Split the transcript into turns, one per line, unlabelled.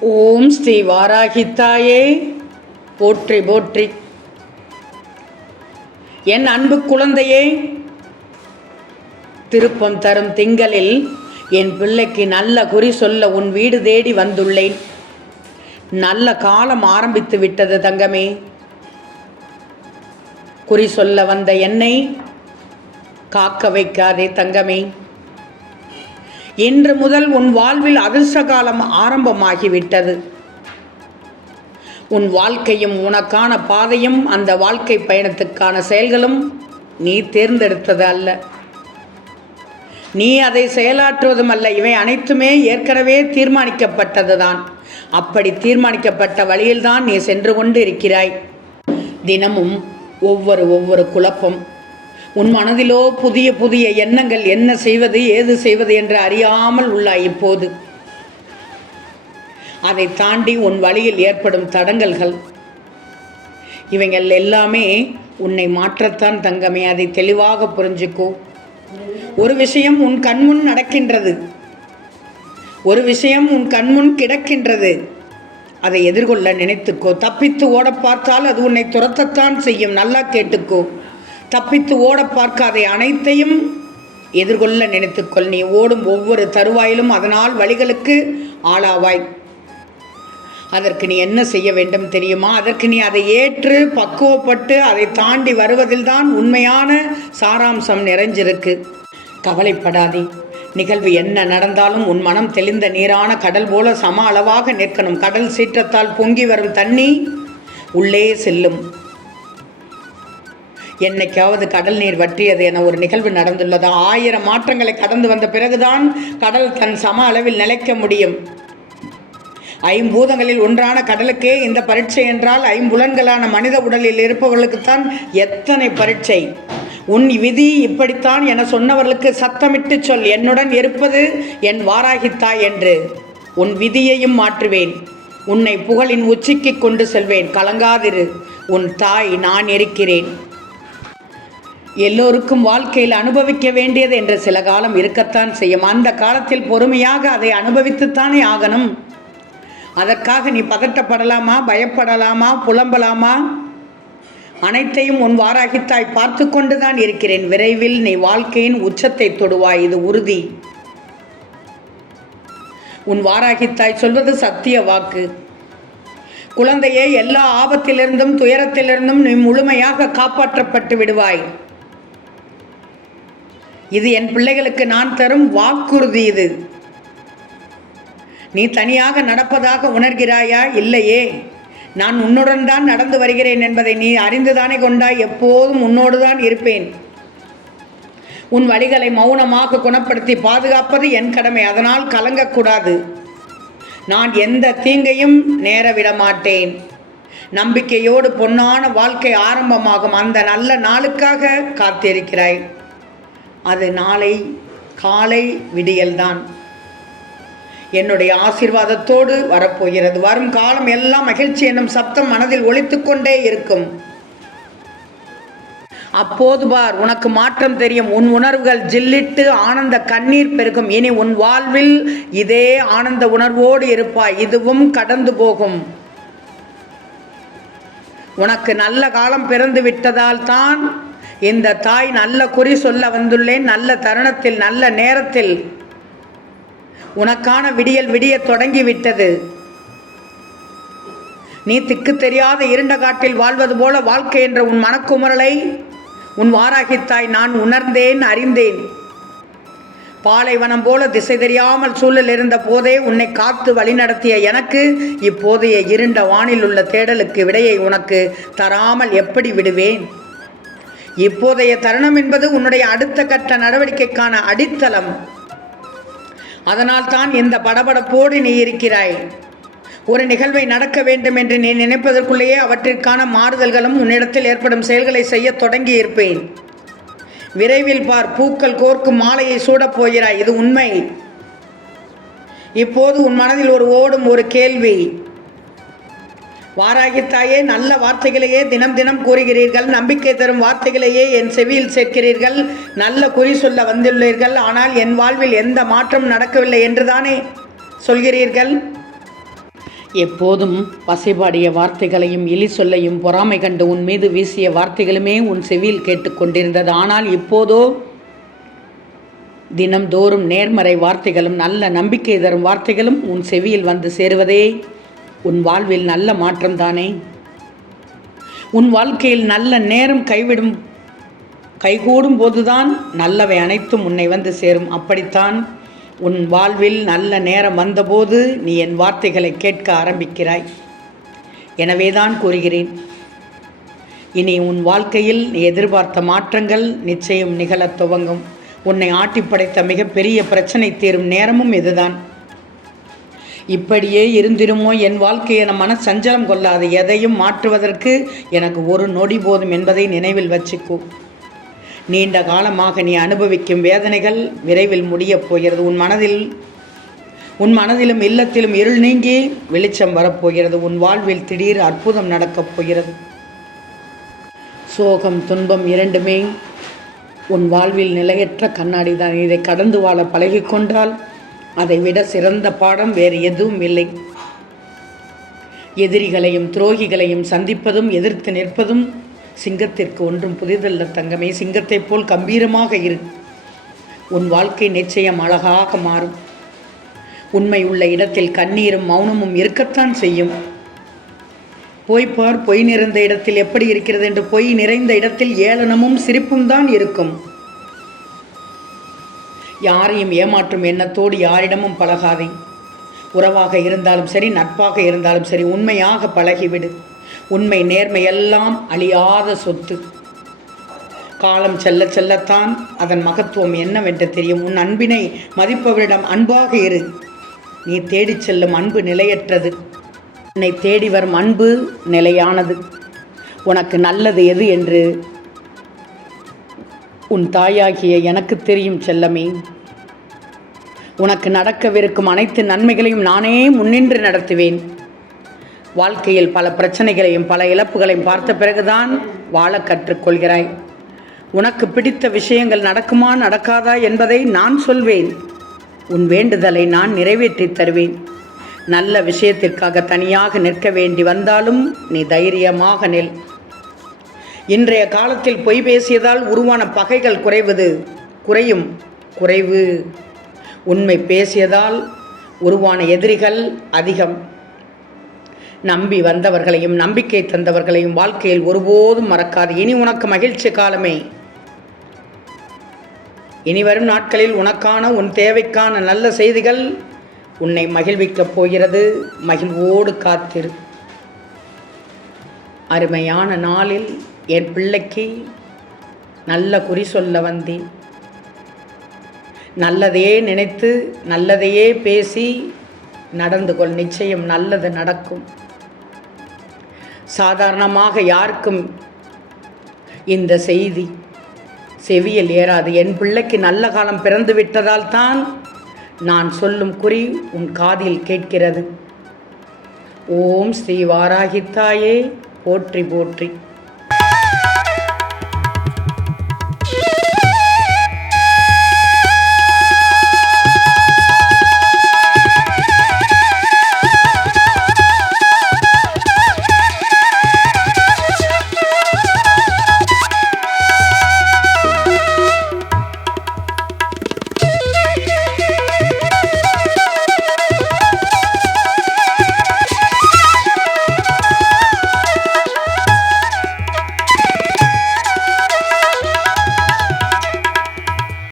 ஓம் ஸ்ரீ வாராகித்தாயே. போற்றி போற்றி. என் அன்பு குழந்தையே திருப்பம் தரும் திங்களில் என் பிள்ளைக்கு நல்ல குறி சொல்ல உன் வீடு தேடி வந்துள்ளேன். நல்ல காலம் ஆரம்பித்து விட்டது தங்கமே. குறி சொல்ல வந்த என்னை காக்க வைக்காதே தங்கமே. இன்று முதல் உன் வாழ்வில் அதிர்ஷ்ட காலம் ஆரம்பமாகிவிட்டது. உன் வாழ்க்கையும் உனக்கான பாதையும் அந்த வாழ்க்கை பயணத்துக்கான செயல்களும் நீ தேர்ந்தெடுத்தது அல்ல. நீ அதை செயலாற்றுவதும் அல்ல. இவை அனைத்துமே ஏற்கனவே தீர்மானிக்கப்பட்டதுதான். அப்படி தீர்மானிக்கப்பட்ட வழியில்தான் நீ சென்று கொண்டு இருக்கிறாய் தினமும் ஒவ்வொரு ஒவ்வொரு குழப்பம் உன் மனதிலோ புதிய புதிய எண்ணங்கள் என்ன செய்வது ஏது செய்வது என்று அறியாமல் உள்ளாய் இப்போது. அதை தாண்டி உன் வழியில் ஏற்படும் தடங்கல்கள். இவைகள் எல்லாமே உன்னை மாற்றத்தான் தங்கமே. அதை தெளிவாக புரிஞ்சுக்கோ. ஒரு விஷயம் உன் கண்முன் நடக்கின்றது. ஒரு விஷயம் உன் கண்முன் கிடக்கின்றது. அதை எதிர்கொள்ள நினைத்துக்கோ. தப்பித்து ஓட பார்த்தால் அது உன்னை துரத்தத்தான் செய்யும். நல்லா கேட்டுக்கோ. தப்பித்து ஓட பார்க்காதே அனைத்தையும் எதிர்கொள்ள நினைத்துக்கொள். நீ ஓடும் ஒவ்வொரு தருவாயிலும் அதனால் வழிகளுக்கு ஆளாவாய். அதற்கு நீ என்ன செய்ய வேண்டும் தெரியுமா? அதற்கு நீ அதை ஏற்று பக்குவப்பட்டு அதை தாண்டி வருவதில்தான் உண்மையான சாராம்சம் நிறைஞ்சிருக்கு. கவலைப்படாதே. நிகழ்வு என்ன நடந்தாலும் உன் மனம் தெளிந்த நீரான கடல் போல சம அளவாக நிற்கணும். கடல் சீற்றத்தால் பொங்கி வரும் தண்ணி உள்ளே செல்லும். என்னைக்காவது கடல் நீர் வற்றியது என ஒரு நிகழ்வு நடந்துள்ளது. ஆயிரம் மாற்றங்களை கடந்து வந்த பிறகுதான் கடல் தன் சம அளவில் நிலைக்க முடியும். ஐம்பூதங்களில் ஒன்றான கடலுக்கே இந்த பரீட்சை என்றால் ஐம்புலன்களான மனித உடலில் இருப்பவர்களுக்குத்தான் எத்தனை பரீட்சை? உன் விதி இப்படித்தான் என சொன்னவர்களுக்கு சத்தமிட்டு சொல் என்னுடன் இருப்பது என் வாராகித்தாய் என்று. உன் விதியையும் மாற்றுவேன். உன்னை புகழின் உச்சிக்கு கொண்டு செல்வேன். கலங்காதிரு. உன் தாய் நான் இருக்கிறேன். எல்லோருக்கும் வாழ்க்கையில் அனுபவிக்க வேண்டியது என்று சில காலம் இருக்கத்தான் செய்யும். அந்த காலத்தில் பொறுமையாக அதை அனுபவித்துத்தானே ஆகணும். அதற்காக நீ பதட்டப்படலாமா பயப்படலாமா புலம்பலாமா? அனைத்தையும் உன் வாராகித்தாய் பார்த்து கொண்டுதான் இருக்கிறேன். விரைவில் நீ வாழ்க்கையின் உச்சத்தை தொடுவாய் இது உறுதி. உன் வாராகித்தாய் சொல்வது சத்திய வாக்கு. குழந்தையே எல்லா ஆபத்திலிருந்தும் துயரத்திலிருந்தும் நீ முழுமையாக காப்பாற்றப்பட்டு விடுவாய். இது என் பிள்ளைகளுக்கு நான் தரும் வாக்குறுதி இது. நீ தனியாக நடப்பதாக உணர்கிறாயா? இல்லையே. நான் உன்னுடன் தான் நடந்து வருகிறேன் என்பதை நீ அறிந்துதானே கொண்டாய்? எப்போதும் உன்னோடு தான் இருப்பேன். உன் வழிகளை மௌனமாக குணப்படுத்தி பாதுகாப்பது என் கடமை. அதனால் கலங்கக்கூடாது. நான் எந்த தீங்கையும் நேர விட மாட்டேன் நம்பிக்கையோடு பொன்னான வாழ்க்கை ஆரம்பமாகும். அந்த நல்ல நாளுக்காக காத்திருக்கிறாய். அது நாளை காலை விடியல்தான். என்னுடைய ஆசீர்வாதத்தோடு வரப்போகிறது. வரும் காலம் எல்லாம் மகிழ்ச்சி என்னும் சப்தம் மனதில் ஒழித்து கொண்டே இருக்கும். அப்போது பார் உனக்கு மாற்றம் தெரியும். உன் உணர்வுகள் ஜில்லிட்டு ஆனந்த கண்ணீர் பெருகும். இனி உன் வாழ்வில் இதே ஆனந்த உணர்வோடு இருப்பாய். இதுவும் கடந்து போகும். உனக்கு நல்ல காலம் பிறந்து விட்டதால் தான் இந்த தாய் நல்ல குறி சொல்ல வந்துள்ளேன் நல்ல தருணத்தில் நல்ல நேரத்தில். உனக்கான விடியல் விடிய தொடங்கிவிட்டது. நீ திக்கு தெரியாத இருண்ட காட்டில் வாழ்வது போல வாழ்க்கை என்ற உன் மனக்குமுறலை உன் வாராகித்தாய் நான் உணர்ந்தேன் அறிந்தேன். பாலைவனம் போல திசை தெரியாமல் சூழல் இருந்த போதே உன்னை காத்து வழிநடத்திய எனக்கு இப்போதைய இருண்ட வானில் உள்ள தேடலுக்கு விடையை உனக்கு தராமல் எப்படி விடுவேன்? இப்போதைய தருணம் என்பது உன்னுடைய அடுத்த கட்ட நடவடிக்கைக்கான அடித்தளம். அதனால் தான் இந்த படபடப்போடு நீ இருக்கிறாய். ஒரு நிகழ்வை நடக்க வேண்டும் என்று நீ நினைப்பதற்குள்ளேயே அவற்றிற்கான மாறுதல்களும் உன்னிடத்தில் ஏற்படும் செயல்களை செய்ய தொடங்கி இருப்பேன் விரைவில் பார் பூக்கள் கோர்க்கும் மாலையை சூடப் போகிறாய் இது உண்மை. இப்போது உன் மனதில் ஒரு ஓடும் ஒரு கேள்வி. வாராகித்தாயே நல்ல வார்த்தைகளையே தினம் தினம் கூறுகிறீர்கள். நம்பிக்கை தரும் வார்த்தைகளையே என் செவியில் சேர்க்கிறீர்கள். நல்ல குறி சொல்ல வந்துள்ளீர்கள். ஆனால் என் வாழ்வில் எந்த மாற்றம் நடக்கவில்லை என்றுதானே சொல்கிறீர்கள். எப்போதும் பசைபாடிய வார்த்தைகளையும் இலி சொல்லையும் பொறாமை கண்டு உன் மீது வீசிய வார்த்தைகளுமே உன் செவியில் கேட்டுக்கொண்டிருந்தது ஆனால் இப்போதோ தினம்தோறும் நேர்மறை வார்த்தைகளும் நல்ல நம்பிக்கை தரும் வார்த்தைகளும் உன் செவியில் வந்து சேருவதே உன் வாழ்வில் நல்ல மாற்றம்தானே உன் வாழ்க்கையில் நல்ல நேரம் கைவிடும் கைகூடும் போதுதான் நல்லவை அனைத்தும் உன்னை வந்து சேரும். அப்படித்தான் உன் வாழ்வில் நல்ல நேரம் வந்தபோது நீ என் வார்த்தைகளை கேட்க ஆரம்பிக்கிறாய். எனவேதான் கூறுகிறேன். இனி உன் வாழ்க்கையில் நீ எதிர்பார்த்த மாற்றங்கள் நிச்சயம் நிகழத் துவங்கும். உன்னை ஆட்டிப்படைத்த மிகப்பெரிய பிரச்சனை தீரும் நேரமும் இதுதான். இப்படியே இருந்திருமோ என் வாழ்க்கையை என மன சஞ்சலம் கொள்ளாது. எதையும் மாற்றுவதற்கு எனக்கு ஒரு நொடி போதும் என்பதை நினைவில் வச்சுக்கோ. நீண்ட காலமாக நீ அனுபவிக்கும் வேதனைகள் விரைவில் முடியப் போகிறது. உன் மனதில் உன் மனதிலும் இல்லத்திலும் இருள் நீங்கி வெளிச்சம் வரப்போகிறது உன் வாழ்வில் திடீர் அற்புதம் நடக்கப் போகிறது. சோகம் துன்பம் இரண்டுமே உன் வாழ்வில் நிலையற்ற கண்ணாடி தான் இதை கடந்து வாழ பழகிக்கொண்டால் அதை விட சிறந்த பாடம் வேறு எதுவும் இல்லை. எதிரிகளையும் துரோகிகளையும் சந்திப்பதும் எதிர்த்து நிற்பதும் சிங்கத்திற்கு ஒன்றும் புதிதல்ல தங்கமே. சிங்கத்தைப் போல் கம்பீரமாக இரு. உன் வாழ்க்கை நிச்சயம் அழகாக மாறும். உண்மை உள்ள இடத்தில் கண்ணீரும் மௌனமும் இருக்கத்தான் செய்யும். போய் பார் பொய் நிறைந்த இடத்தில் எப்படி இருக்கிறது என்று பொய் நிறைந்த இடத்தில் ஏளனமும் சிரிப்பும் தான் இருக்கும். யாரையும் ஏமாற்றும் எண்ணத்தோடு யாரிடமும் பழகாதே. உறவாக இருந்தாலும் சரி நட்பாக இருந்தாலும் சரி உண்மையாக பழகிவிடு. உண்மை நேர்மை எல்லாம் அழியாத சொத்து. காலம் செல்ல செல்லத்தான் அதன் மகத்துவம் என்னவென்று தெரியும். உன் அன்பினை மதிப்பவரிடம் அன்பாக இரு. நீ தேடிச் செல்லும் அன்பு நிலையற்றது. உன்னை தேடி வரும் அன்பு நிலையானது. உனக்கு நல்லது எது என்று உன் தாயாகிய எனக்கு தெரியும் செல்லமே. உனக்கு நடக்கவிருக்கும் அனைத்து நன்மைகளையும் நானே முன்னின்று நடத்துவேன். வாழ்க்கையில் பல பிரச்சனைகளையும் பல இழப்புகளையும் பார்த்த பிறகுதான் வாழ கற்றுக்கொள்கிறாய். உனக்கு பிடித்த விஷயங்கள் நடக்குமா நடக்காதா என்பதை நான் சொல்வேன். உன் வேண்டுதலை நான் நிறைவேற்றித் தருவேன். நல்ல விஷயத்திற்காக தனியாக நிற்க வேண்டி வந்தாலும் நீ தைரியமாக நில். இன்றைய காலத்தில் பொய் பேசியதால் உருவான பகைகள் குறைவது. குறையும். குறைவு. உண்மை பேசியதால் உருவான எதிரிகள் அதிகம். நம்பி வந்தவர்களையும் நம்பிக்கை தந்தவர்களையும் வாழ்க்கையில் ஒருபோதும் மறக்காது. இனி உனக்கு மகிழ்ச்சி காலமே. இனி வரும் நாட்களில் உனக்கான உன் தேவைக்கான நல்ல செய்திகள் உன்னை மகிழ்விக்கப் போகிறது. மகிழ்வோடு காத்திரு. அருமையான நாளில் என் பிள்ளைக்கு நல்ல குறி சொல்ல வந்தேன். நல்லதையே நினைத்து நல்லதையே பேசி நடந்து கொள். நிச்சயம் நல்லது நடக்கும். சாதாரணமாக யாருக்கும் இந்த செய்தி செவியில் ஏறாது. என் பிள்ளைக்கு நல்ல காலம் பிறந்து விட்டதால் தான் நான் சொல்லும் குறி உன் காதில் கேட்கிறது. ஓம் ஸ்ரீ வாராகித்தாயே போற்றி போற்றி.